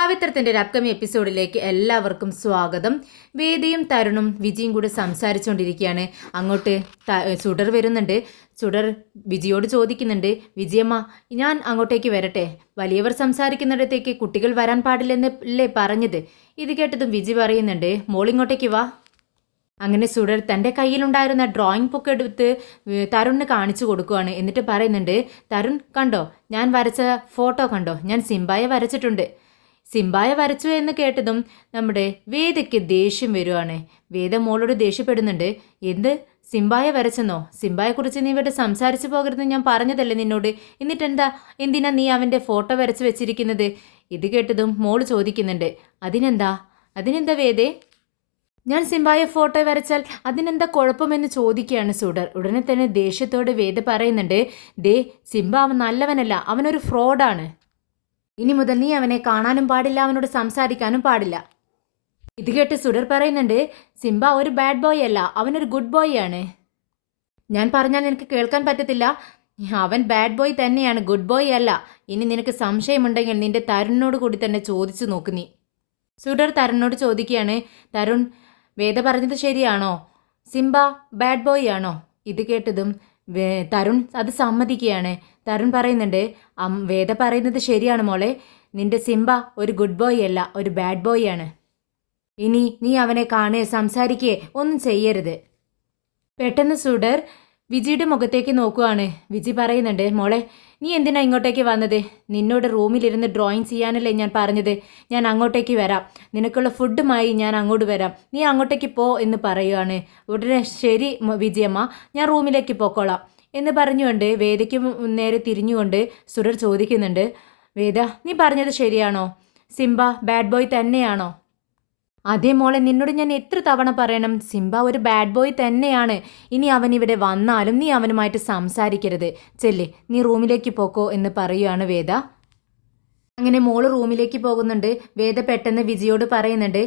പവിത്രത്തിന്റെ ഒരു അപ്കമിങ് എപ്പിസോഡിലേക്ക് എല്ലാവർക്കും സ്വാഗതം. വേദിയും തരുണും വിജിയും കൂടി സംസാരിച്ചുകൊണ്ടിരിക്കുകയാണ്. അങ്ങോട്ട് സുഡർ വരുന്നുണ്ട്. സുഡർ വിജിയോട് ചോദിക്കുന്നുണ്ട്, വിജിയമ്മ ഞാൻ അങ്ങോട്ടേക്ക് വരട്ടെ? വലിയവർ സംസാരിക്കുന്നിടത്തേക്ക് കുട്ടികൾ വരാൻ പാടില്ലെന്നല്ലേ പറഞ്ഞത്? ഇത് കേട്ടതും വിജി പറയുന്നുണ്ട്, മോളിങ്ങോട്ടേക്ക് വാ. അങ്ങനെ സുഡർ തൻ്റെ കയ്യിലുണ്ടായിരുന്ന ഡ്രോയിങ് ബുക്ക് എടുത്ത് തരുണിന് കാണിച്ചു കൊടുക്കുകയാണ്. എന്നിട്ട് പറയുന്നുണ്ട്, തരുൺ കണ്ടോ, ഞാൻ വരച്ച ഫോട്ടോ കണ്ടോ? ഞാൻ സിംബായെ വരച്ചിട്ടുണ്ട്. സിംബായെ വരച്ചു എന്ന് കേട്ടതും നമ്മുടെ വേദയ്ക്ക് ദേഷ്യം വരുവാണ്. വേദ മോളോട് ദേഷ്യപ്പെടുന്നുണ്ട്. എന്ത്, സിംബായെ വരച്ചെന്നോ? സിംബായെക്കുറിച്ച് നീ ഇവിടെ സംസാരിച്ചു പോകരുതെന്ന് ഞാൻ പറഞ്ഞതല്ലേ നിന്നോട്? എന്തിനാ നീ അവൻ്റെ ഫോട്ടോ വരച്ച് വെച്ചിരിക്കുന്നത്? ഇത് കേട്ടതും മോള് ചോദിക്കുന്നുണ്ട്, അതിനെന്താ വേദേ? ഞാൻ സിംബായെ ഫോട്ടോ വരച്ചാൽ അതിനെന്താ കുഴപ്പമെന്ന് ചോദിക്കുകയാണ് സുഡർ. ഉടനെ തന്നെ ദേഷ്യത്തോട് വേദ പറയുന്നുണ്ട്, ദേ സിംബ അവൻ നല്ലവനല്ല, അവനൊരു ഫ്രോഡാണ്. ഇനി മുതൽ നീ അവനെ കാണാനും പാടില്ല, അവനോട് സംസാരിക്കാനും പാടില്ല. ഇത് കേട്ട് സുഡർ പറയുന്നുണ്ട്, സിംബ ഒരു ബാഡ് ബോയ് അല്ല, അവനൊരു ഗുഡ് ബോയ് ആണ്. ഞാൻ പറഞ്ഞാൽ നിനക്ക് കേൾക്കാൻ പറ്റത്തില്ല. അവൻ ബാഡ് ബോയ് തന്നെയാണ്, ഗുഡ് ബോയ് അല്ല. ഇനി നിനക്ക് സംശയമുണ്ടെങ്കിൽ നിന്റെ തരുണിനോട് കൂടി തന്നെ ചോദിച്ചു നോക്ക് നീ. സുഡർ തരുണിനോട് ചോദിക്കുകയാണ്, തരുൺ വേദ പറഞ്ഞത് ശരിയാണോ? സിംബ ബാഡ് ബോയ് ആണോ? ഇത് കേട്ടതും തരുൺ അത് സമ്മതിക്കുകയാണ്. തരുൺ പറയുന്നുണ്ട്, വേദ പറയുന്നത് ശരിയാണ് മോളെ, നിന്റെ സിംബ ഒരു ഗുഡ് ബോയ് അല്ല, ഒരു ബാഡ് ബോയ് ആണ്. ഇനി നീ അവനെ കാണുകയോ സംസാരിക്കുകയോ ഒന്നും ചെയ്യരുത്. പെട്ടെന്ന് സുഡർ വിജിയുടെ മുഖത്തേക്ക് നോക്കുവാണ്. വിജി പറയുന്നുണ്ട്, മോളെ നീ എന്തിനാ ഇങ്ങോട്ടേക്ക് വന്നത്? നിന്നോട് റൂമിലിരുന്ന് ഡ്രോയിങ് ചെയ്യാനല്ലേ ഞാൻ പറഞ്ഞത്. ഞാൻ അങ്ങോട്ടേക്ക് വരാം, നിനക്കുള്ള ഫുഡുമായി ഞാൻ അങ്ങോട്ട് വരാം, നീ അങ്ങോട്ടേക്ക് പോ എന്ന് പറയുകയാണ്. ഉടനെ ശരി വിജയമ്മ, ഞാൻ റൂമിലേക്ക് പോക്കോളാം എന്ന് പറഞ്ഞുകൊണ്ട് വേദയ്ക്ക് നേരെ തിരിഞ്ഞുകൊണ്ട് സുഡർ ചോദിക്കുന്നുണ്ട്, വേദ നീ പറഞ്ഞത് ശരിയാണോ? സിംബ ബാഡ് ബോയ് തന്നെയാണോ? അതേ മോളെ, നിന്നോട് ഞാൻ എത്ര തവണ പറയണം, സിംബ ഒരു ബാഡ് ബോയ് തന്നെയാണ്. ഇനി അവൻ ഇവിടെ വന്നാലും നീ അവനുമായിട്ട് സംസാരിക്കരുത്. ചെല്ല്, നീ റൂമിലേക്ക് പോക്കോ എന്ന് പറയുകയാണ് വേദ. അങ്ങനെ മോള് റൂമിലേക്ക് പോകുന്നുണ്ട്. വേദ പെട്ടെന്ന് വിജിയോട് പറയുന്നുണ്ട്,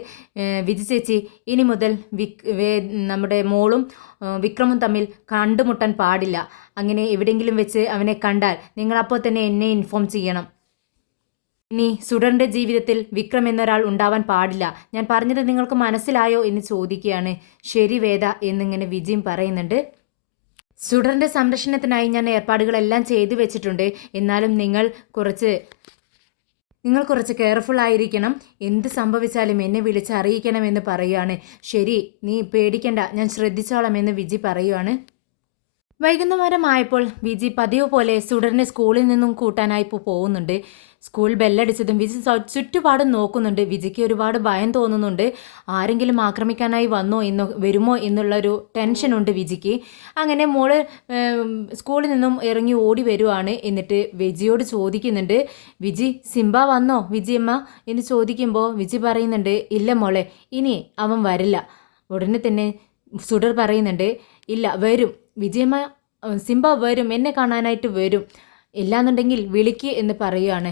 വിജി ചേച്ചി ഇനി മുതൽ നമ്മുടെ മോളും വിക്രമും തമ്മിൽ കണ്ടുമുട്ടാൻ പാടില്ല. അങ്ങനെ എവിടെയെങ്കിലും വെച്ച് അവനെ കണ്ടാൽ നിങ്ങൾ അപ്പോൾ തന്നെ എന്നെ ഇൻഫോം ചെയ്യണം. ഇനി സുഡറിൻ്റെ ജീവിതത്തിൽ വിക്രം എന്നൊരാൾ ഉണ്ടാവാൻ പാടില്ല. ഞാൻ പറഞ്ഞത് നിങ്ങൾക്ക് മനസ്സിലായോ എന്ന് ചോദിക്കുകയാണ്. ശരി വേദ എന്നിങ്ങനെ വിജിയും പറയുന്നുണ്ട്. സുഡറിൻ്റെ സംരക്ഷണത്തിനായി ഞാൻ ഏർപ്പാടുകളെല്ലാം ചെയ്തു വെച്ചിട്ടുണ്ട്. എന്നാലും നിങ്ങൾ കുറച്ച് കെയർഫുൾ ആയിരിക്കണം. എന്ത് സംഭവിച്ചാലും എന്നെ വിളിച്ചറിയിക്കണമെന്ന് പറയുകയാണ്. ശരി, നീ പേടിക്കണ്ട, ഞാൻ ശ്രദ്ധിച്ചോളാം എന്ന് വിജി പറയുകയാണ്. വൈകുന്നേരമായപ്പോൾ വിജി പതിവ് പോലെ സുഡറിനെ സ്കൂളിൽ നിന്നും കൂട്ടാനായി പോകുന്നുണ്ട്. സ്കൂൾ ബെല്ലടിച്ചതും വിജി ചുറ്റുപാടും നോക്കുന്നുണ്ട്. വിജിക്ക് ഒരുപാട് ഭയം തോന്നുന്നുണ്ട്. ആരെങ്കിലും ആക്രമിക്കാനായി വരുമോ എന്നുള്ളൊരു ടെൻഷനുണ്ട് വിജിക്ക്. അങ്ങനെ മോള് സ്കൂളിൽ നിന്നും ഇറങ്ങി ഓടി വരുവാണ്. എന്നിട്ട് വിജിയോട് ചോദിക്കുന്നുണ്ട്, വിജി സിംബ വന്നോ വിജിയമ്മ എന്ന് ചോദിക്കുമ്പോൾ വിജി പറയുന്നുണ്ട്, ഇല്ല മോളെ, ഇനി അവൻ വരില്ല. ഉടനെ തന്നെ സുഡർ പറയുന്നുണ്ട്, ഇല്ല വരും വിജയമ്മ, സിംബ വരും, എന്നെ കാണാനായിട്ട് വരും, ഇല്ലാന്നുണ്ടെങ്കിൽ വിളിക്ക് എന്ന് പറയുകയാണ്.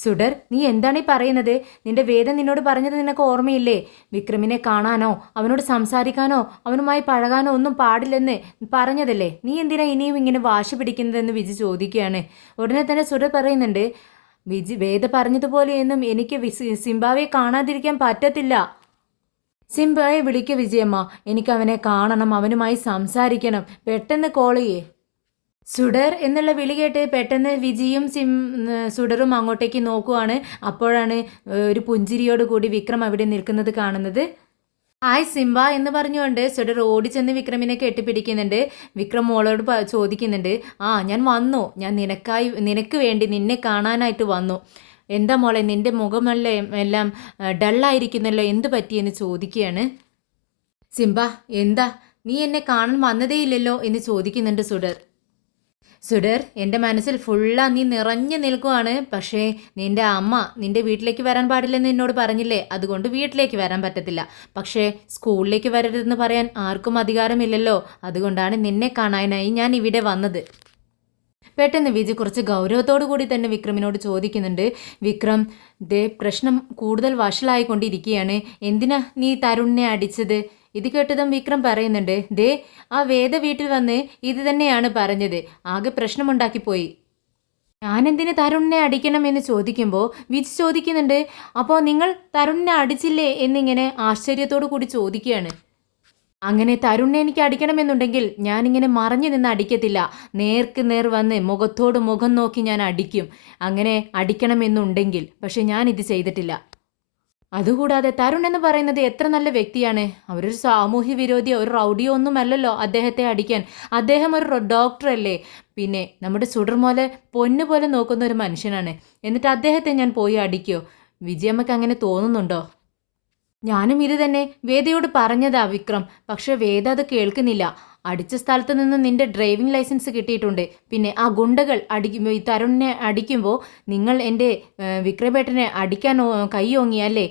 സുഡർ നീ എന്താണ് ഈ പറയുന്നത്? നിന്റെ വേദം നിന്നോട് പറഞ്ഞത് നിനക്ക് ഓർമ്മയില്ലേ? വിക്രമിനെ കാണാനോ അവനോട് സംസാരിക്കാനോ അവനുമായി പഴകാനോ ഒന്നും പാടില്ലെന്ന് പറഞ്ഞതല്ലേ? നീ എന്തിനാ ഇനിയും ഇങ്ങനെ വാശി പിടിക്കുന്നതെന്ന് വിജി ചോദിക്കുകയാണ്. ഉടനെ തന്നെ സുഡർ പറയുന്നുണ്ട്, വേദ പറഞ്ഞതുപോലെയൊന്നും എനിക്ക് സിംബാവെ കാണാതിരിക്കാൻ പറ്റത്തില്ല. സിംബയെ വിളിക്ക വിജയമ്മ, എനിക്ക് അവനെ കാണണം, അവനുമായി സംസാരിക്കണം, പെട്ടെന്ന് കോൾ ചെയ്യേ. സുഡർ എന്നുള്ള വിളി കേട്ട് പെട്ടെന്ന് വിജിയും സുഡറും അങ്ങോട്ടേക്ക് നോക്കുവാണ്. അപ്പോഴാണ് ഒരു പുഞ്ചിരിയോട് കൂടി വിക്രം അവിടെ നിൽക്കുന്നത് കാണുന്നത്. ഹായ് സിംബ എന്ന് പറഞ്ഞുകൊണ്ട് സുഡർ ഓടിച്ചെന്ന് വിക്രമിനെ കെട്ടിപ്പിടിക്കുന്നുണ്ട്. വിക്രം മോളോട് ചോദിക്കുന്നുണ്ട്, ഞാൻ വന്നു, ഞാൻ നിനക്ക് വേണ്ടി നിന്നെ കാണാനായിട്ട് വന്നു. എന്താ മോളെ, നിന്റെ മുഖമല്ലേ എല്ലാം ഡള്ളായിരിക്കുന്നല്ലോ, എന്ത് പറ്റിയെന്ന് ചോദിക്കുകയാണ്. സിംബ എന്താ, നീ എന്നെ കാണാൻ വന്നതേയില്ലല്ലോ എന്ന് ചോദിക്കുന്നുണ്ട് സുഡർ എൻ്റെ മനസ്സിൽ നീ നിറഞ്ഞു നിൽക്കുവാണ്. പക്ഷേ നിൻ്റെ അമ്മ നിൻ്റെ വീട്ടിലേക്ക് വരാൻ പാടില്ലെന്ന് എന്നോട് പറഞ്ഞില്ലേ, അതുകൊണ്ട് വീട്ടിലേക്ക് വരാൻ പറ്റത്തില്ല. പക്ഷേ സ്കൂളിലേക്ക് വരരുതെന്ന് പറയാൻ ആർക്കും അധികാരമില്ലല്ലോ, അതുകൊണ്ടാണ് നിന്നെ കാണാനായി ഞാൻ ഇവിടെ വന്നത്. പെട്ടെന്ന് വിജി കുറച്ച് ഗൗരവത്തോടു കൂടി തന്നെ വിക്രമിനോട് ചോദിക്കുന്നുണ്ട്, വിക്രം പ്രശ്നം കൂടുതൽ വഷളായിക്കൊണ്ടിരിക്കുകയാണ്, എന്തിനാ നീ തരുണിനെ അടിച്ചത്? ഇത് കേട്ടതും വിക്രം പറയുന്നുണ്ട്, ആ വേദ വീട്ടിൽ വന്ന് ഇത് തന്നെയാണ് പറഞ്ഞത്, ആകെ പ്രശ്നമുണ്ടാക്കിപ്പോയി. ഞാനെന്തിന് തരുണിനെ അടിക്കണമെന്ന് ചോദിക്കുമ്പോൾ വിജി ചോദിക്കുന്നുണ്ട്, അപ്പോൾ നിങ്ങൾ തരുണിനെ അടിച്ചില്ലേ എന്നിങ്ങനെ ആശ്ചര്യത്തോടു കൂടി ചോദിക്കുകയാണ്. അങ്ങനെ തരുണിനെ എനിക്ക് അടിക്കണമെന്നുണ്ടെങ്കിൽ ഞാനിങ്ങനെ മറഞ്ഞു നിന്ന് അടിക്കത്തില്ല. നേർക്ക് നേർ വന്ന് മുഖത്തോട് മുഖം നോക്കി ഞാൻ അടിക്കും. അങ്ങനെ അടിക്കണമെന്നുണ്ടെങ്കിൽ. പക്ഷെ ഞാനിത് ചെയ്തിട്ടില്ല. അതുകൂടാതെ തരുൺ എന്ന് പറയുന്നത് എത്ര നല്ല വ്യക്തിയാണ്. അവരൊരു സാമൂഹ്യ വിരോധിയോ ഒരു റൗഡിയോ ഒന്നുമല്ലല്ലോ അദ്ദേഹത്തെ അടിക്കാൻ. അദ്ദേഹം ഒരു ഡോക്ടറല്ലേ. പിന്നെ നമ്മുടെ സുഡർമോലെ പൊന്നുപോലെ നോക്കുന്ന ഒരു മനുഷ്യനാണ്. എന്നിട്ട് അദ്ദേഹത്തെ ഞാൻ പോയി അടിക്കോ? വിജയമ്മയ്ക്ക് അങ്ങനെ തോന്നുന്നുണ്ടോ? ഞാനും ഇത് തന്നെ വേദയോട് പറഞ്ഞതാ വിക്രം. പക്ഷെ വേദ അത് കേൾക്കുന്നില്ല. അടിച്ച സ്ഥലത്ത് നിന്ന് നിന്റെ ഡ്രൈവിംഗ് ലൈസൻസ് കിട്ടിയിട്ടുണ്ട്. പിന്നെ ആ ഗുണ്ടകൾ ഈ തരുണിനെ അടിക്കുമ്പോൾ നിങ്ങൾ എൻ്റെ വിക്രമേട്ടനെ അടിക്കാൻ കൈ ഓങ്ങിയല്ലേ,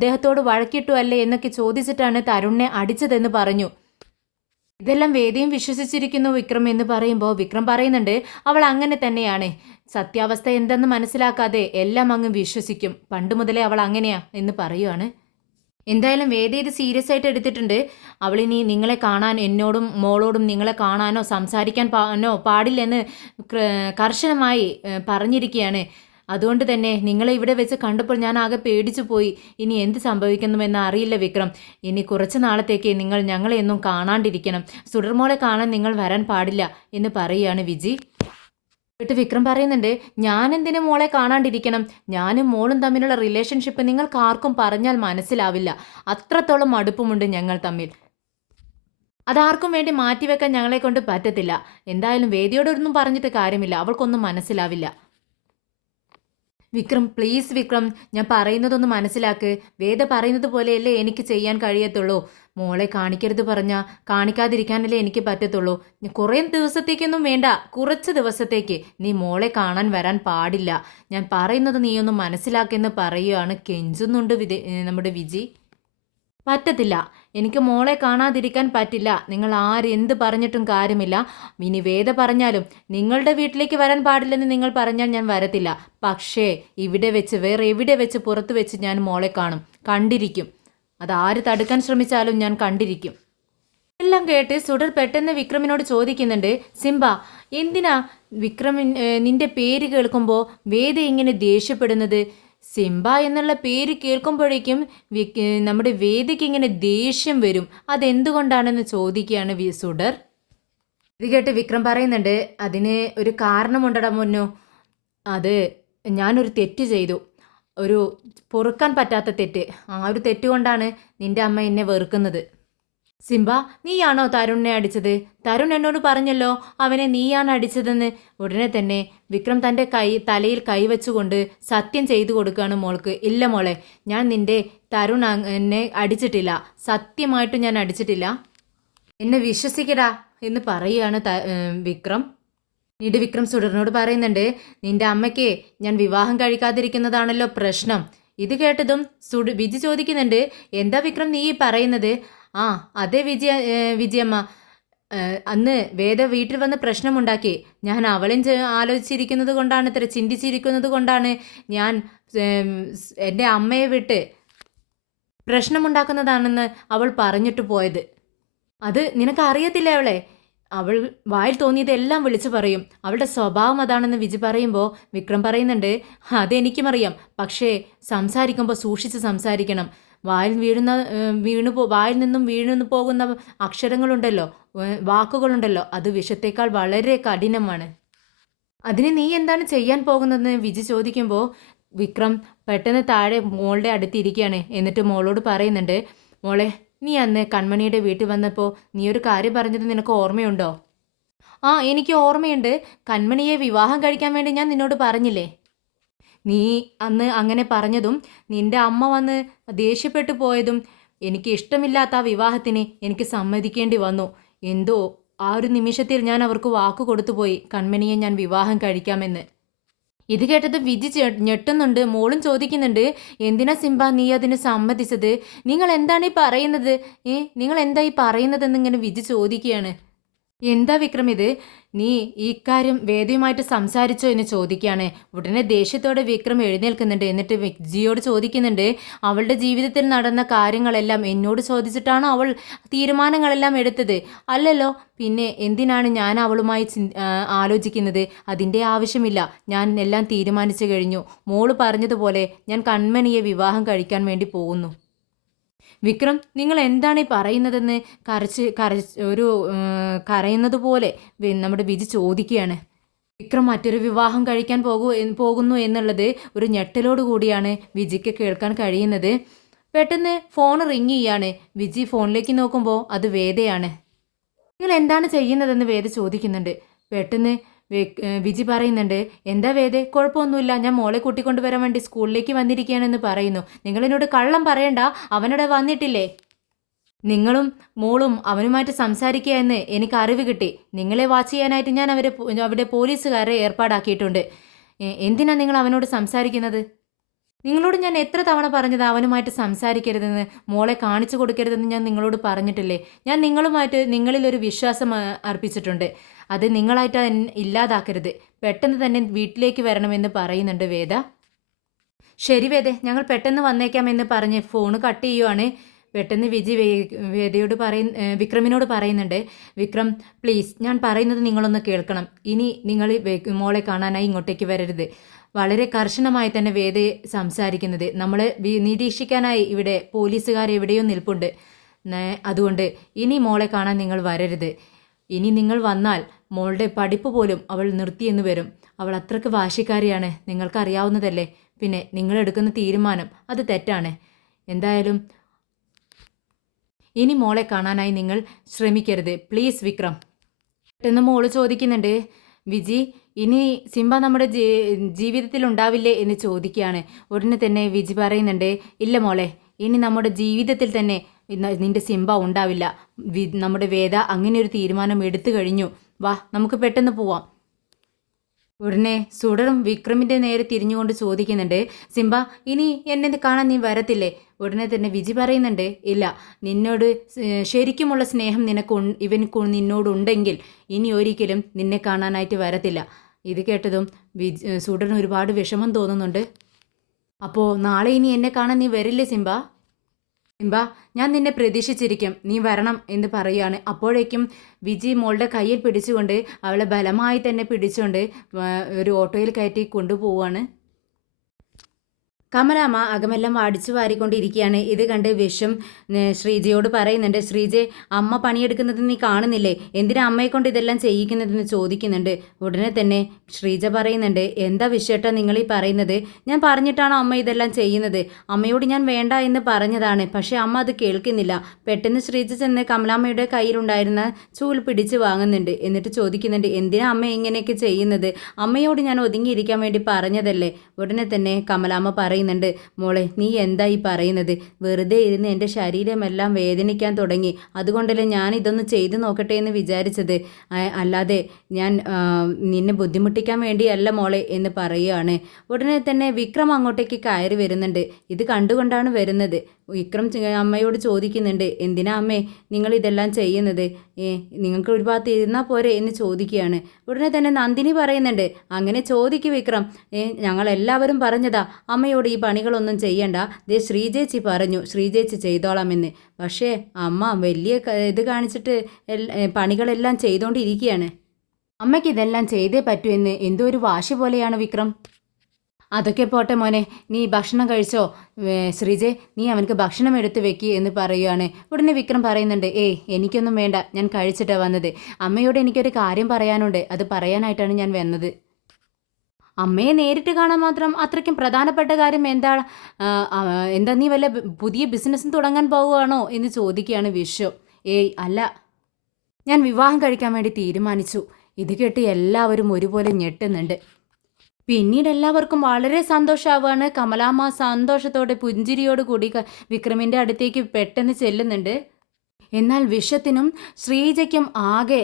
അദ്ദേഹത്തോട് വഴക്കിട്ടു അല്ലേ എന്നൊക്കെ ചോദിച്ചിട്ടാണ് തരുണിനെ അടിച്ചതെന്ന് പറഞ്ഞു. ഇതെല്ലാം വേദിയും വിശ്വസിച്ചിരിക്കുന്നു വിക്രം എന്ന് പറയുമ്പോൾ വിക്രം പറയുന്നുണ്ട്, അവൾ അങ്ങനെ തന്നെയാണ്. സത്യാവസ്ഥ എന്തെന്ന് മനസ്സിലാക്കാതെ എല്ലാം അങ്ങ് വിശ്വസിക്കും. പണ്ട് മുതലേ അവൾ അങ്ങനെയാ എന്ന് പറയുവാണ്. എന്തായാലും വേദ ഇത് സീരിയസ് ആയിട്ട് എടുത്തിട്ടുണ്ട്. അവളിനി നിങ്ങളെ കാണാൻ, എന്നോടും മോളോടും നിങ്ങളെ കാണാനോ സംസാരിക്കാൻ പാടില്ലെന്ന് കർശനമായി പറഞ്ഞിരിക്കുകയാണ്. അതുകൊണ്ട് തന്നെ നിങ്ങളെ ഇവിടെ വെച്ച് കണ്ടപ്പോൾ ഞാൻ ആകെ പേടിച്ചു പോയി. ഇനി എന്ത് സംഭവിക്കുന്നുവെന്ന് അറിയില്ല വിക്രം. ഇനി കുറച്ച് നാളത്തേക്ക് നിങ്ങൾ ഞങ്ങളെയൊന്നും കാണാണ്ടിരിക്കണം. സുഡർമോളെ കാണാൻ നിങ്ങൾ വരാൻ പാടില്ല എന്ന് പറയുകയാണ് വിജി. എന്നിട്ട് വിക്രം പറയുന്നുണ്ട്, ഞാനെന്തിനു മോളെ കാണാണ്ടിരിക്കണം? ഞാനും മോളും തമ്മിലുള്ള റിലേഷൻഷിപ്പ് നിങ്ങൾക്ക് ആർക്കും പറഞ്ഞാൽ മനസ്സിലാവില്ല. അത്രത്തോളം അടുപ്പമുണ്ട് ഞങ്ങൾ തമ്മിൽ. അതാർക്കും വേണ്ടി മാറ്റിവെക്കാൻ ഞങ്ങളെ കൊണ്ട് പറ്റത്തില്ല. എന്തായാലും വേദിയോടൊന്നും പറഞ്ഞിട്ട് കാര്യമില്ല. അവൾക്കൊന്നും മനസ്സിലാവില്ല. വിക്രം, പ്ലീസ് വിക്രം, ഞാൻ പറയുന്നതൊന്ന് മനസ്സിലാക്ക്. വേദ പറയുന്നത് പോലെയല്ലേ എനിക്ക് ചെയ്യാൻ കഴിയത്തുള്ളൂ. മോളെ കാണിക്കരുത് പറഞ്ഞാൽ കാണിക്കാതിരിക്കാനല്ലേ എനിക്ക് പറ്റത്തുള്ളൂ. കുറേ ദിവസത്തേക്കൊന്നും വേണ്ട, കുറച്ച് ദിവസത്തേക്ക് നീ മോളെ കാണാൻ വരാൻ പാടില്ല. ഞാൻ പറയുന്നത് നീ ഒന്ന് മനസ്സിലാക്കെന്ന് പറയുകയാണ്. കെഞ്ചുന്നുണ്ട് നമ്മുടെ വിജി. പറ്റത്തില്ല, എനിക്ക് മോളെ കാണാതിരിക്കാൻ പറ്റില്ല. നിങ്ങൾ ആരെന്ത് പറഞ്ഞിട്ടും കാര്യമില്ല. ഇനി വേദ പറഞ്ഞാലും നിങ്ങളുടെ വീട്ടിലേക്ക് വരാൻ പാടില്ലെന്ന് നിങ്ങൾ പറഞ്ഞാൽ ഞാൻ വരത്തില്ല. പക്ഷേ ഇവിടെ വെച്ച്, വേറെ എവിടെ വെച്ച്, പുറത്ത് വെച്ച് ഞാൻ മോളെ കാണും, കണ്ടിരിക്കും. അതാര് തടുക്കാൻ ശ്രമിച്ചാലും ഞാൻ കണ്ടിരിക്കും. എല്ലാം കേട്ട് സുഡർ പെട്ടെന്ന് വിക്രമിനോട് ചോദിക്കുന്നുണ്ട്, സിംബ, എന്തിനാ നിന്റെ പേര് കേൾക്കുമ്പോൾ വേദ ഇങ്ങനെ ദേഷ്യപ്പെടുന്നത്? സിംബ എന്നുള്ള പേര് കേൾക്കുമ്പോഴേക്കും നമ്മുടെ വേദിക്ക് ഇങ്ങനെ ദേഷ്യം വരും. അതെന്തുകൊണ്ടാണെന്ന് ചോദിക്കുകയാണ് സുഡർ. ഇത് കേട്ട് വിക്രം പറയുന്നുണ്ട്, അതിന് ഒരു കാരണമുണ്ടടാ മുന്നോ. അത് ഞാനൊരു തെറ്റ് ചെയ്തു, ഒരു പൊറുക്കാൻ പറ്റാത്ത തെറ്റ്. ആ ഒരു തെറ്റ് കൊണ്ടാണ് നിന്റെ അമ്മ എന്നെ വെറുക്കുന്നത്. സിംബ, നീയാണോ തരുണിനെ അടിച്ചത്? തരുൺ എന്നോട് പറഞ്ഞല്ലോ അവനെ നീയാണ് അടിച്ചതെന്ന്. ഉടനെ തന്നെ വിക്രം തൻ്റെ തലയിൽ കൈവച്ചുകൊണ്ട് സത്യം ചെയ്തു കൊടുക്കുകയാണ് മോൾക്ക്. ഇല്ല മോളെ, ഞാൻ നിന്റെ തരുൺ എന്നെ അടിച്ചിട്ടില്ല. സത്യമായിട്ടും ഞാൻ അടിച്ചിട്ടില്ല. എന്നെ വിശ്വസിക്കടാ എന്ന് പറയുകയാണ് വിക്രം. പിന്നീട് വിക്രം സുഡറിനോട് പറയുന്നുണ്ട്, നിന്റെ അമ്മയ്ക്ക് ഞാൻ വിവാഹം കഴിക്കാതിരിക്കുന്നതാണല്ലോ പ്രശ്നം. ഇത് കേട്ടതും വിജി ചോദിക്കുന്നുണ്ട്, എന്താ വിക്രം നീ പറയുന്നത്? ആ അതെ വിജയമ്മ, അന്ന് വേദ വീട്ടിൽ വന്ന് പ്രശ്നമുണ്ടാക്കി. ഞാൻ അവളും ആലോചിച്ചിരിക്കുന്നത് കൊണ്ടാണ്, ഇത്ര ചിന്തിച്ചിരിക്കുന്നത് കൊണ്ടാണ് ഞാൻ എൻ്റെ അമ്മയെ വിട്ട് പ്രശ്നമുണ്ടാക്കുന്നതാണെന്ന് അവൾ പറഞ്ഞിട്ട് പോയത്. അത് നിനക്ക് അറിയത്തില്ല അവളെ. അവൾ വായിൽ തോന്നിയതെല്ലാം വിളിച്ചു പറയും. അവളുടെ സ്വഭാവം അതാണെന്ന് വിജി പറയുമ്പോൾ വിക്രം പറയുന്നുണ്ട്, അതെനിക്കും അറിയാം. പക്ഷേ സംസാരിക്കുമ്പോൾ സൂക്ഷിച്ച് സംസാരിക്കണം. വായിൽ വായിൽ നിന്നും വീണു പോകുന്ന അക്ഷരങ്ങളുണ്ടല്ലോ, വാക്കുകളുണ്ടല്ലോ, അത് വിഷത്തേക്കാൾ വളരെ കഠിനമാണ്. അതിന് നീ എന്താണ് ചെയ്യാൻ പോകുന്നതെന്ന് വിജി ചോദിക്കുമ്പോൾ വിക്രം പെട്ടെന്ന് താഴെ മോളുടെ അടുത്തിരിക്കുകയാണ്. എന്നിട്ട് മോളോട് പറയുന്നുണ്ട്, മോളെ, നീ അന്ന് കൺമണിയുടെ വീട്ടിൽ വന്നപ്പോൾ നീ ഒരു കാര്യം പറഞ്ഞത് നിനക്ക് ഓർമ്മയുണ്ടോ? ആ, എനിക്ക് ഓർമ്മയുണ്ട്. കൺമണിയെ വിവാഹം കഴിക്കാൻ വേണ്ടി ഞാൻ നിന്നോട് പറഞ്ഞില്ലേ? നീ അന്ന് അങ്ങനെ പറഞ്ഞതും നിന്റെ അമ്മ വന്ന് ദേഷ്യപ്പെട്ടു പോയതും എനിക്ക് ഇഷ്ടമില്ലാത്ത ആ വിവാഹത്തിന് എനിക്ക് സമ്മതിക്കേണ്ടി വന്നു. എന്തോ ആ ഒരു നിമിഷത്തിൽ ഞാൻ അവർക്ക് വാക്ക് കൊടുത്തുപോയി, കൺമണിയെ ഞാൻ വിവാഹം കഴിക്കാമെന്ന്. ഇത് കേട്ടത് വിജി ഞെട്ടുന്നുണ്ട്. മോളും ചോദിക്കുന്നുണ്ട്, എന്തിനാ സിംബ നീ അതിന് സമ്മതിച്ചത്? നിങ്ങൾ എന്താണ് ഈ പറയുന്നത്? നിങ്ങൾ എന്താ ഈ പറയുന്നതെന്ന് ഇങ്ങനെ വിജി ചോദിക്കുകയാണ്. എന്താ വിക്രം ഇത്? നീ ഇക്കാര്യം വേദയുമായിട്ട് സംസാരിച്ചോ എന്ന് ചോദിക്കുകയാണ്. ഉടനെ ദേഷ്യത്തോടെ വിക്രം എഴുന്നേൽക്കുന്നുണ്ട്. എന്നിട്ട് വിജിയോട് ചോദിക്കുന്നുണ്ട്, അവളുടെ ജീവിതത്തിൽ നടന്ന കാര്യങ്ങളെല്ലാം എന്നോട് ചോദിച്ചിട്ടാണോ അവൾ തീരുമാനങ്ങളെല്ലാം എടുത്തത്? അല്ലല്ലോ. പിന്നെ എന്തിനാണ് ഞാൻ അവളുമായി ആലോചിക്കുന്നത്? അതിൻ്റെ ആവശ്യമില്ല. ഞാൻ എല്ലാം തീരുമാനിച്ചു കഴിഞ്ഞു. മോള് പറഞ്ഞതുപോലെ ഞാൻ കൺമണിയെ വിവാഹം കഴിക്കാൻ വേണ്ടി പോകുന്നു. വിക്രം, നിങ്ങൾ എന്താണ് ഈ പറയുന്നതെന്ന് ഒരു കരയുന്നത് പോലെ നമ്മുടെ വിജി ചോദിക്കുകയാണ്. വിക്രം മറ്റൊരു വിവാഹം കഴിക്കാൻ പോകുന്നു എന്നുള്ളത് ഒരു ഞെട്ടലോട് കൂടിയാണ് വിജിക്ക് കേൾക്കാൻ കഴിയുന്നത്. പെട്ടെന്ന് ഫോൺ റിങ് ചെയ്യാണ്. വിജി ഫോണിലേക്ക് നോക്കുമ്പോൾ അത് വേദയാണ്. നിങ്ങൾ എന്താണ് ചെയ്യുന്നതെന്ന് വേദ ചോദിക്കുന്നുണ്ട്. പെട്ടെന്ന് വിജി പറയുന്നുണ്ട്, എന്താ വേദേ, കുഴപ്പമൊന്നുമില്ല, ഞാൻ മോളെ കൂട്ടിക്കൊണ്ടുവരാൻ വേണ്ടി സ്കൂളിലേക്ക് വന്നിരിക്കുകയാണെന്ന് പറയുന്നു. നിങ്ങൾ എന്നോട് കള്ളം പറയണ്ട, അവനോട് വന്നിട്ടില്ലേ? നിങ്ങളും മോളും അവനുമായിട്ട് സംസാരിക്കുക എന്ന് എനിക്ക് അറിവ് കിട്ടി. നിങ്ങളെ വാച്ച് ചെയ്യാനായിട്ട് ഞാൻ അവിടെ പോലീസുകാരെ ഏർപ്പാടാക്കിയിട്ടുണ്ട്. എന്തിനാ നിങ്ങൾ അവനോട് സംസാരിക്കുന്നത്? നിങ്ങളോട് ഞാൻ എത്ര തവണ പറഞ്ഞത് അവനുമായിട്ട് സംസാരിക്കരുതെന്ന്, മോളെ കാണിച്ചു കൊടുക്കരുതെന്ന് ഞാൻ നിങ്ങളോട് പറഞ്ഞിട്ടില്ലേ? ഞാൻ നിങ്ങളിലൊരു വിശ്വാസം അർപ്പിച്ചിട്ടുണ്ട്. അത് നിങ്ങളായിട്ട് ഇല്ലാതാക്കരുത്. പെട്ടെന്ന് തന്നെ വീട്ടിലേക്ക് വരണമെന്ന് പറയുന്നുണ്ട് വേദ. ശരി വേദേ, ഞങ്ങൾ പെട്ടെന്ന് വന്നേക്കാമെന്ന് പറഞ്ഞ് ഫോൺ കട്ട് ചെയ്യുവാണ്. പെട്ടെന്ന് വിജി വിക്രമിനോട് പറയുന്നുണ്ട്, വിക്രം പ്ലീസ്, ഞാൻ പറയുന്നത് നിങ്ങളൊന്ന് കേൾക്കണം. ഇനി നിങ്ങൾ മോളെ കാണാനായി ഇങ്ങോട്ടേക്ക് വരരുത്. വളരെ കർശനമായി തന്നെ വേദയെ സംസാരിക്കുന്നത്. നമ്മളെ നിരീക്ഷിക്കാനായി ഇവിടെ പോലീസുകാർ എവിടെയോ നിൽപ്പുണ്ട്. അതുകൊണ്ട് ഇനി മോളെ കാണാൻ നിങ്ങൾ വരരുത്. ഇനി നിങ്ങൾ വന്നാൽ മോളുടെ പഠിപ്പ് പോലും അവൾ നിർത്തിയെന്ന് വരും. അവൾ അത്രയ്ക്ക് വാശിക്കാരിയാണ്, നിങ്ങൾക്കറിയാവുന്നതല്ലേ. പിന്നെ നിങ്ങളെടുക്കുന്ന തീരുമാനം അത് തെറ്റാണ്. എന്തായാലും ഇനി മോളെ കാണാനായി നിങ്ങൾ ശ്രമിക്കരുത്, പ്ലീസ് വിക്രം. പെട്ടെന്ന് മോള് ചോദിക്കുന്നുണ്ട്, വിജി ഇനി സിംബ നമ്മുടെ ജീവിതത്തിൽ ഉണ്ടാവില്ലേ എന്ന് ചോദിക്കുകയാണ്. ഉടനെ തന്നെ വിജി പറയുന്നുണ്ട്, ഇല്ല മോളെ, ഇനി നമ്മുടെ ജീവിതത്തിൽ തന്നെ നിന്റെ സിംബ ഉണ്ടാവില്ല. നമ്മുടെ വേദ അങ്ങനെ ഒരു തീരുമാനം എടുത്തു കഴിഞ്ഞു. വാ, നമുക്ക് പെട്ടെന്ന് പോവാം. ഉടനെ സുഡറും വിക്രമിൻ്റെ നേരെ തിരിഞ്ഞുകൊണ്ട് ചോദിക്കുന്നുണ്ട്, സിംബ ഇനി എന്നെ കാണാൻ നീ വരത്തില്ലേ? ഉടനെ തന്നെ വിജി പറയുന്നുണ്ട്, ഇല്ല, നിന്നോട് ശരിക്കുമുള്ള സ്നേഹം നിന്നോടുണ്ടെങ്കിൽ ഇനി ഒരിക്കലും നിന്നെ കാണാനായിട്ട് വരത്തില്ല. ഇത് കേട്ടതും സുഡറിന് ഒരുപാട് വിഷമം തോന്നുന്നുണ്ട്. അപ്പോൾ നാളെ ഇനി എന്നെ കാണാൻ നീ വരില്ലേ സിംബ? സിംബ, ഞാൻ നിന്നെ പ്രതീക്ഷിച്ചിരിക്കും, നീ വരണം എന്ന് പറയുകയാണ്. അപ്പോഴേക്കും വിജി മോളുടെ കയ്യിൽ പിടിച്ചുകൊണ്ട് അവളെ ബലമായി തന്നെ പിടിച്ചുകൊണ്ട് ഒരു ഓട്ടോയിൽ കയറ്റി കൊണ്ടുപോവുകയാണ്. കമലാമ്മ അകമെല്ലാം അടിച്ചു വാരിക്കൊണ്ടിരിക്കുകയാണ്. ഇത് കണ്ട് വിഷം ശ്രീജയോട് പറയുന്നുണ്ട്, ശ്രീജയെ, അമ്മ പണിയെടുക്കുന്നത് നീ കാണുന്നില്ലേ? എന്തിനാ അമ്മയെ കൊണ്ട് ഇതെല്ലാം ചെയ്യിക്കുന്നതെന്ന് ചോദിക്കുന്നുണ്ട്. ഉടനെ തന്നെ ശ്രീജ പറയുന്നുണ്ട്, എന്താ വിഷേട്ടാ നിങ്ങൾ ഈ പറയുന്നത്? ഞാൻ പറഞ്ഞിട്ടാണോ അമ്മ ഇതെല്ലാം ചെയ്യുന്നത്? അമ്മയോട് ഞാൻ വേണ്ട എന്ന് പറഞ്ഞതാണ്, പക്ഷേ അമ്മ അത് കേൾക്കുന്നില്ല. പെട്ടെന്ന് ശ്രീജ ചെന്ന് കമലാമ്മയുടെ കയ്യിലുണ്ടായിരുന്ന ചൂൽ പിടിച്ച് വാങ്ങുന്നുണ്ട്. എന്നിട്ട് ചോദിക്കുന്നുണ്ട്, എന്തിനാ അമ്മ ഇങ്ങനെയൊക്കെ ചെയ്യുന്നത്? അമ്മയോട് ഞാൻ ഒതുങ്ങിയിരിക്കാൻ വേണ്ടി പറഞ്ഞതല്ലേ? ഉടനെ തന്നെ കമലാമ്മ പറയുന്നുണ്ട്, മോളെ, നീ എന്താ ഈ പറയുന്നത്? വെറുതെ ഇരുന്ന് എൻ്റെ ശരീരമെല്ലാം വേദനിക്കാൻ തുടങ്ങി. അതുകൊണ്ടല്ലേ ഞാൻ ഇതൊന്ന് ചെയ്തു നോക്കട്ടെ എന്ന് വിചാരിച്ചത്. അല്ലാതെ ഞാൻ നിന്നെ ബുദ്ധിമുട്ടിക്കാൻ വേണ്ടിയല്ല മോളെ എന്ന് പറയുകയാണ്. ഉടനെ തന്നെ വിക്രം അങ്ങോട്ടേക്ക് കയറി വരുന്നുണ്ട്. ഇത് കണ്ടുകൊണ്ടാണ് വരുന്നത്. വിക്രം അമ്മയോട് ചോദിക്കുന്നുണ്ട്, എന്തിനാ അമ്മേ നിങ്ങൾ ഇതെല്ലാം ചെയ്യുന്നത്? നിങ്ങൾക്ക് ഒരു ഭാഗത്ത് ഇരുന്നാൽ പോരെ എന്ന് ചോദിക്കുകയാണ്. ഉടനെ തന്നെ നന്ദിനി പറയുന്നുണ്ട്, അങ്ങനെ ചോദിക്കും വിക്രം. ഞങ്ങളെല്ലാവരും പറഞ്ഞതാ അമ്മയോട് ഈ പണികളൊന്നും ചെയ്യണ്ട. ദേ ശ്രീജേച്ചി പറഞ്ഞു, ശ്രീജേച്ചി ചെയ്തോളാമെന്ന്. പക്ഷേ അമ്മ വലിയ ഇത് കാണിച്ചിട്ട് പണികളെല്ലാം ചെയ്തുകൊണ്ടിരിക്കുകയാണ്. അമ്മയ്ക്ക് ഇതെല്ലാം ചെയ്തേ പറ്റൂ എന്ന് എന്തോ ഒരു വാശി പോലെയാണ് വിക്രം. അതൊക്കെ പോട്ടെ മോനെ, നീ ഭക്ഷണം കഴിച്ചോ? ശ്രീജെ, നീ അവനക്ക് ഭക്ഷണം എടുത്ത് വെക്കി എന്ന് പറയുകയാണ്. ഉടനെ വിക്രം പറയുന്നുണ്ട്, എനിക്കൊന്നും വേണ്ട, ഞാൻ കഴിച്ചിട്ടാണ് വന്നത്. അമ്മയോട് എനിക്കൊരു കാര്യം പറയാനുണ്ട്, അത് പറയാനായിട്ടാണ് ഞാൻ വന്നത്. അമ്മയെ നേരിട്ട് കാണാൻ മാത്രം അത്രയ്ക്കും പ്രധാനപ്പെട്ട കാര്യം എന്താ? നീ വല്ല പുതിയ ബിസിനസ്സും തുടങ്ങാൻ പോവുകയാണോ എന്ന് ചോദിക്കുകയാണ് വിശ്വ. അല്ല, ഞാൻ വിവാഹം കഴിക്കാൻ വേണ്ടി തീരുമാനിച്ചു. ഇത് കേട്ട് എല്ലാവരും ഒരുപോലെ ഞെട്ടുന്നുണ്ട്. പിന്നീട് എല്ലാവർക്കും വളരെ സന്തോഷമാവുകയാണ്. കമലാമ്മ സന്തോഷത്തോടെ പുഞ്ചിരിയോട് കൂടി വിക്രമിൻ്റെ അടുത്തേക്ക് പെട്ടെന്ന് ചെല്ലുന്നുണ്ട്. എന്നാൽ വിശ്വത്തിനും ശ്രീജയ്ക്കും ആകെ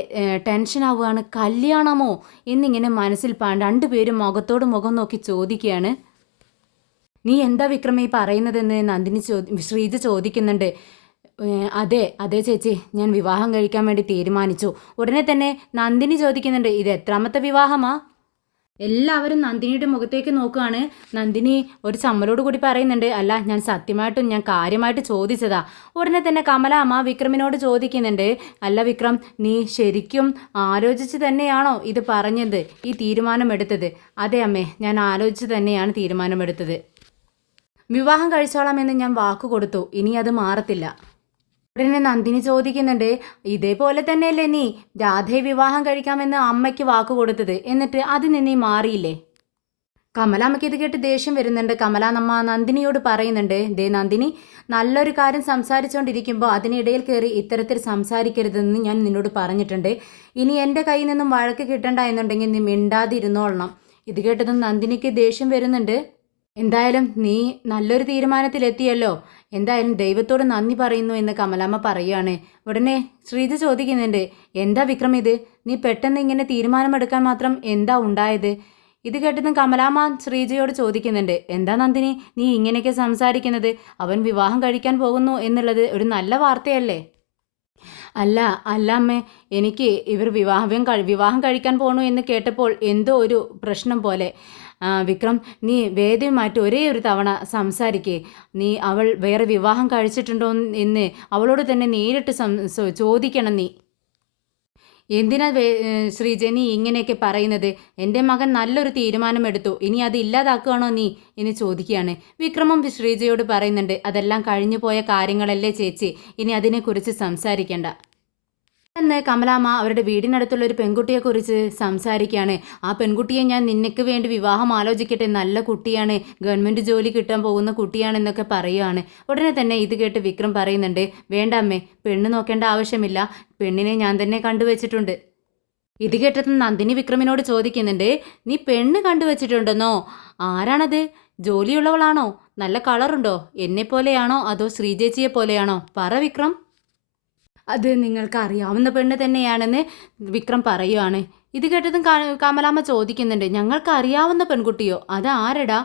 ടെൻഷനാവുകയാണ്. കല്യാണമോ എന്നിങ്ങനെ മനസ്സിൽ രണ്ടുപേരും മുഖത്തോട് മുഖം നോക്കി ചോദിക്കുകയാണ്. നീ എന്താ വിക്രമേ പറയുന്നതെന്ന് ശ്രീജ ചോദിക്കുന്നുണ്ട്. അതെ അതെ ചേച്ചി, ഞാൻ വിവാഹം കഴിക്കാൻ വേണ്ടി തീരുമാനിച്ചു. ഉടനെ തന്നെ നന്ദിനി ചോദിക്കുന്നുണ്ട്, ഇത് എത്രാമത്തെ വിവാഹമാ? എല്ലാവരും നന്ദിനിയുടെ മുഖത്തേക്ക് നോക്കുകയാണ്. നന്ദിനി ഒരു ചമ്മലോട് കൂടി പറയുന്നുണ്ട്, അല്ല ഞാൻ സത്യമായിട്ടും ഞാൻ കാര്യമായിട്ട് ചോദിച്ചതാ. ഉടനെ തന്നെ കമല അമ്മ വിക്രമിനോട് ചോദിക്കുന്നുണ്ട്, അല്ല വിക്രം, നീ ശരിക്കും ആലോചിച്ച് തന്നെയാണോ ഇത് പറഞ്ഞത്, ഈ തീരുമാനമെടുത്തത്? അതെ അമ്മേ, ഞാൻ ആലോചിച്ച് തന്നെയാണ് തീരുമാനമെടുത്തത്. വിവാഹം കഴിച്ചോളാമെന്ന് ഞാൻ വാക്ക് കൊടുത്തു, ഇനി അത് മാറത്തില്ല. ഉടനെ നന്ദിനി ചോദിക്കുന്നുണ്ട്, ഇതേപോലെ തന്നെയല്ലേ നീ രാധയെ വിവാഹം കഴിക്കാമെന്ന് അമ്മയ്ക്ക് വാക്ക് കൊടുത്തത്, എന്നിട്ട് അതിൽ നിന്ന് നീ മാറിയില്ലേ? കമലാമ്മയ്ക്ക് ഇത് കേട്ട് ദേഷ്യം വരുന്നുണ്ട്. കമലാമ്മ നന്ദിനിയോട് പറയുന്നുണ്ട്, ദേ നന്ദിനി, നല്ലൊരു കാര്യം സംസാരിച്ചുകൊണ്ടിരിക്കുമ്പോൾ അതിനിടയിൽ കയറി ഇത്തരത്തിൽ സംസാരിക്കരുതെന്ന് ഞാൻ നിന്നോട് പറഞ്ഞിട്ടുണ്ട്. ഇനി എൻ്റെ കയ്യിൽ നിന്നും വഴക്ക് കിട്ടണ്ട എന്നുണ്ടെങ്കിൽ നീ മിണ്ടാതിരുന്നോളണം. ഇത് കേട്ടതും നന്ദിനിക്ക് ദേഷ്യം വരുന്നുണ്ട്. എന്തായാലും നീ നല്ലൊരു തീരുമാനത്തിലെത്തിയല്ലോ, എന്തായാലും ദൈവത്തോട് നന്ദി പറയുന്നു എന്ന് കമലാമ്മ പറയുകയാണ്. ഉടനെ ശ്രീജ ചോദിക്കുന്നുണ്ട്, എന്താ വിക്രം ഇത്, നീ പെട്ടെന്ന് ഇങ്ങനെ തീരുമാനമെടുക്കാൻ മാത്രം എന്താ ഉണ്ടായത്? ഇത് കേട്ടതും കമലാമ്മ ശ്രീജയോട് ചോദിക്കുന്നുണ്ട്, എന്താ നന്ദിനി നീ ഇങ്ങനെയൊക്കെ സംസാരിക്കുന്നത്, അവൻ വിവാഹം കഴിക്കാൻ പോകുന്നു എന്നുള്ളത് ഒരു നല്ല വാർത്തയല്ലേ? അല്ല അല്ല അമ്മേ, എനിക്ക് ഇവർ വിവാഹം കഴിക്കാൻ പോണു എന്ന് കേട്ടപ്പോൾ എന്തോ ഒരു പ്രശ്നം പോലെ. വിക്രം, നീ വേദയുമായിട്ട് ഒരേ ഒരു തവണ സംസാരിക്കേ. നീ അവൾ വേറെ വിവാഹം കഴിച്ചിട്ടുണ്ടോ എന്ന് അവളോട് തന്നെ നേരിട്ട് ചോദിക്കണം നീ. എന്തിനാ ശ്രീജ നീ ഇങ്ങനെയൊക്കെ പറയുന്നത്? എൻ്റെ മകൻ നല്ലൊരു തീരുമാനമെടുത്തു, ഇനി അത് ഇല്ലാതാക്കുകയാണോ നീ എന്ന് ചോദിക്കുകയാണ്. വിക്രമും ശ്രീജയോട് പറയുന്നുണ്ട്, അതെല്ലാം കഴിഞ്ഞു പോയ കാര്യങ്ങളല്ലേ ചേച്ചി, ഇനി അതിനെക്കുറിച്ച് സംസാരിക്കേണ്ട എന്ന് കമലാമ്മ അവരുടെ വീടിനടുത്തുള്ള ഒരു പെൺകുട്ടിയെക്കുറിച്ച് സംസാരിക്കുകയാണ്. ആ പെൺകുട്ടിയെ ഞാൻ നിനക്ക് വേണ്ടി വിവാഹം ആലോചിക്കട്ടെ, നല്ല കുട്ടിയാണ്, ഗവൺമെൻറ് ജോലി കിട്ടാൻ പോകുന്ന കുട്ടിയാണെന്നൊക്കെ പറയുകയാണ്. ഉടനെ തന്നെ ഇത് കേട്ട് വിക്രം പറയുന്നുണ്ട്, വേണ്ട അമ്മേ, പെണ്ണ് നോക്കേണ്ട ആവശ്യമില്ല, പെണ്ണിനെ ഞാൻ തന്നെ കണ്ടുവച്ചിട്ടുണ്ട്. ഇത് കേട്ടത് നന്ദിനി വിക്രമിനോട് ചോദിക്കുന്നുണ്ട്, നീ പെണ്ണ് കണ്ടുവച്ചിട്ടുണ്ടെന്നോ? ആരാണത്? ജോലിയുള്ളവളാണോ? നല്ല കളറുണ്ടോ? എന്നെപ്പോലെയാണോ അതോ ശ്രീജേച്ചിയെ പോലെയാണോ? പറ വിക്രം. അത് നിങ്ങൾക്ക് അറിയാവുന്ന പെണ്ണ് തന്നെയാണെന്ന് വിക്രം പറയുവാണ്. ഇത് കേട്ടതും കമലാമ്മ ചോദിക്കുന്നുണ്ട്, ഞങ്ങൾക്ക് അറിയാവുന്ന പെൺകുട്ടിയോ? അത് ആരെടാ?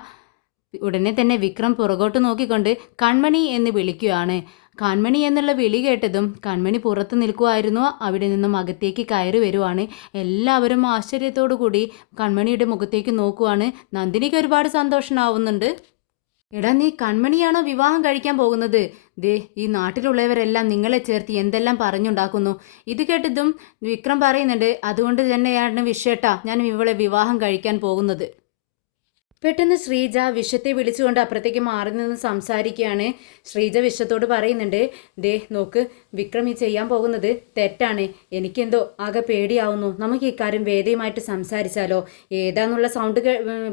ഉടനെ തന്നെ വിക്രം പുറകോട്ട് നോക്കിക്കൊണ്ട് കൺമണി എന്ന് വിളിക്കുകയാണ്. കൺമണി എന്നുള്ള വിളി കേട്ടതും കൺമണി പുറത്ത് നിൽക്കുമായിരുന്നു. അവിടെ നിന്നും അകത്തേക്ക് കയറി വരുവാണ്. എല്ലാവരും ആശ്ചര്യത്തോടു കൂടി കൺമണിയുടെ മുഖത്തേക്ക് നോക്കുവാണ്. നന്ദിനിക്ക് ഒരുപാട് സന്തോഷമാവുന്നുണ്ട്. എടാ, നീ കൺമണിയാണോ വിവാഹം കഴിക്കാൻ പോകുന്നത്? ദേ, ഈ നാട്ടിലുള്ളവരെല്ലാം നിങ്ങളെ ചേർത്ത് എന്തെല്ലാം പറഞ്ഞുണ്ടാക്കുന്നു. ഇത് കേട്ടതും വിക്രം പറയുന്നുണ്ട്, അതുകൊണ്ട് തന്നെയാണ് വിശ്വേട്ടാ ഞാൻ ഇവളെ വിവാഹം കഴിക്കാൻ പോകുന്നത്. പെട്ടെന്ന് ശ്രീജ വിശ്വത്തെ വിളിച്ചുകൊണ്ട് അപ്പുറത്തേക്ക് മാറി നിന്ന് സംസാരിക്കുകയാണ്. ശ്രീജ വിശ്വത്തോട് പറയുന്നുണ്ട്, ദേ നോക്ക്, വിക്രം ഈ ചെയ്യാൻ പോകുന്നത് തെറ്റാണ്, എനിക്കെന്തോ ആകെ പേടിയാവുന്നു, നമുക്ക് ഇക്കാര്യം വേദയുമായിട്ട് സംസാരിച്ചാലോ? ഏതാന്നുള്ള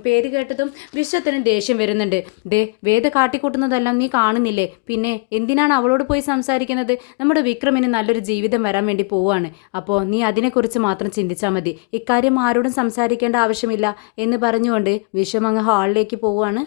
പേര് കേട്ടതും വിശ്വത്തിന് ദേഷ്യം വരുന്നുണ്ട്. ദേ, വേദ കാട്ടിക്കൂട്ടുന്നതെല്ലാം നീ കാണുന്നില്ലേ, പിന്നെ എന്തിനാണ് അവളോട് പോയി സംസാരിക്കുന്നത്? നമ്മുടെ വിക്രമിന് നല്ലൊരു ജീവിതം വരാൻ വേണ്ടി പോവുകയാണ്, അപ്പോൾ നീ അതിനെക്കുറിച്ച് മാത്രം ചിന്തിച്ചാൽ മതി, ഇക്കാര്യം ആരോടും സംസാരിക്കേണ്ട ആവശ്യമില്ല എന്ന് പറഞ്ഞുകൊണ്ട് വിശ്വം ഹാളിലേക്ക് പോവുകയാണ്.